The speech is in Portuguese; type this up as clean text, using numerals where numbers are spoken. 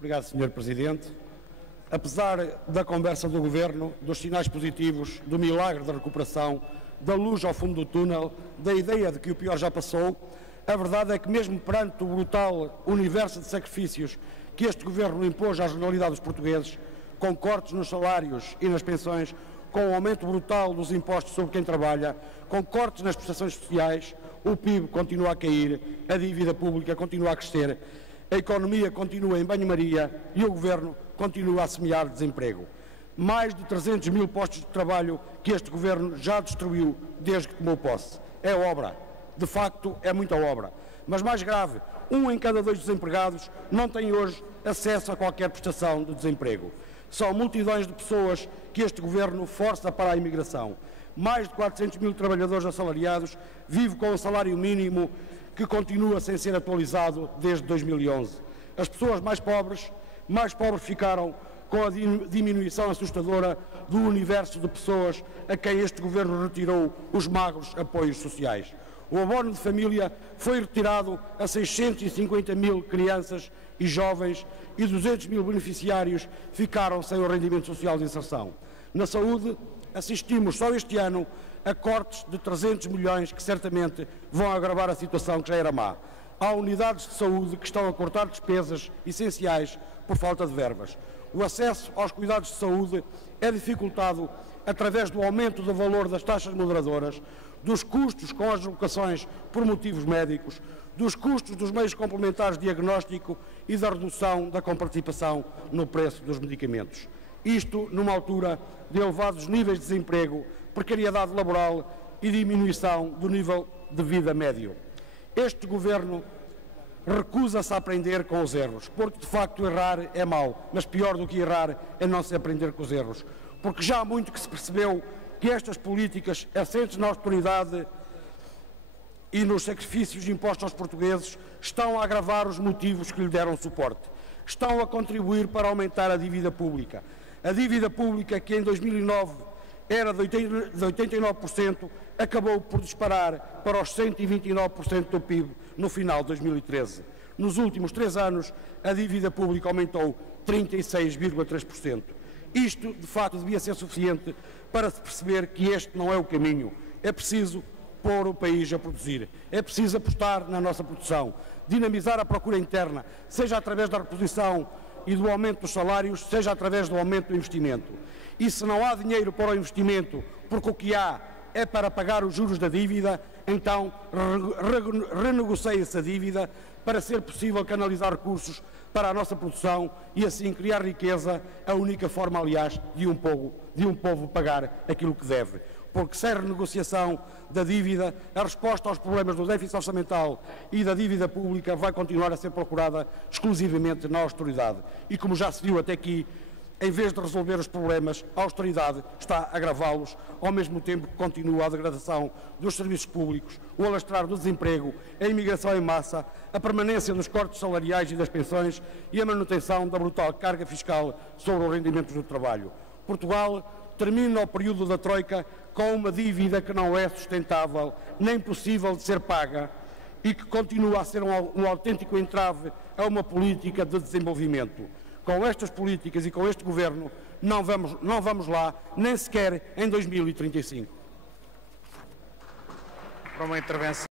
Obrigado, Sr. Presidente. Apesar da conversa do Governo, dos sinais positivos, do milagre da recuperação, da luz ao fundo do túnel, da ideia de que o pior já passou, a verdade é que mesmo perante o brutal universo de sacrifícios que este Governo impôs à generalidade dos portugueses, com cortes nos salários e nas pensões, com o aumento brutal dos impostos sobre quem trabalha, com cortes nas prestações sociais, o PIB continua a cair, a dívida pública continua a crescer, a economia continua em banho-maria e o Governo continua a semear desemprego. Mais de 300 mil postos de trabalho que este Governo já destruiu desde que tomou posse. É obra. De facto, é muita obra. Mas mais grave, 1 em cada 2 desempregados não tem hoje acesso a qualquer prestação de desemprego. São multidões de pessoas que este Governo força para a imigração. Mais de 400 mil trabalhadores assalariados vivem com o salário mínimo que continua sem ser atualizado desde 2011. As pessoas mais pobres ficaram com a diminuição assustadora do universo de pessoas a quem este Governo retirou os magros apoios sociais. O abono de família foi retirado a 650 mil crianças e jovens e 200 mil beneficiários ficaram sem o rendimento social de inserção. Na saúde, assistimos só este ano a cortes de 300 milhões que certamente vão agravar a situação que já era má. Há unidades de saúde que estão a cortar despesas essenciais por falta de verbas. O acesso aos cuidados de saúde é dificultado através do aumento do valor das taxas moderadoras, dos custos com as deslocações por motivos médicos, dos custos dos meios complementares de diagnóstico e da redução da comparticipação no preço dos medicamentos. Isto numa altura de elevados níveis de desemprego, precariedade laboral e diminuição do nível de vida médio. Este Governo recusa-se a aprender com os erros, porque de facto errar é mau, mas pior do que errar é não se aprender com os erros, porque já há muito que se percebeu que estas políticas assentes na austeridade e nos sacrifícios impostos aos portugueses estão a agravar os motivos que lhe deram suporte, estão a contribuir para aumentar a dívida pública. A dívida pública, que em 2009 era de 89%, acabou por disparar para os 129% do PIB no final de 2013. Nos últimos 3 anos, a dívida pública aumentou 36,3%. Isto, de facto, devia ser suficiente para se perceber que este não é o caminho. É preciso pôr o país a produzir. É preciso apostar na nossa produção, dinamizar a procura interna, seja através da reposição e do aumento dos salários, seja através do aumento do investimento. E se não há dinheiro para o investimento, porque o que há é para pagar os juros da dívida, então renegocie essa dívida para ser possível canalizar recursos para a nossa produção e assim criar riqueza, a única forma, aliás, de um povo pagar aquilo que deve. Porque sem renegociação da dívida, a resposta aos problemas do déficit orçamental e da dívida pública vai continuar a ser procurada exclusivamente na austeridade. E como já se viu até aqui, em vez de resolver os problemas, a austeridade está a agravá-los, ao mesmo tempo que continua a degradação dos serviços públicos, o alastrar do desemprego, a imigração em massa, a permanência dos cortes salariais e das pensões e a manutenção da brutal carga fiscal sobre os rendimentos do trabalho. Portugal termina o período da Troika com uma dívida que não é sustentável, nem possível de ser paga e que continua a ser um autêntico entrave a uma política de desenvolvimento. Com estas políticas e com este Governo, não vamos lá, nem sequer em 2035. Para uma intervenção.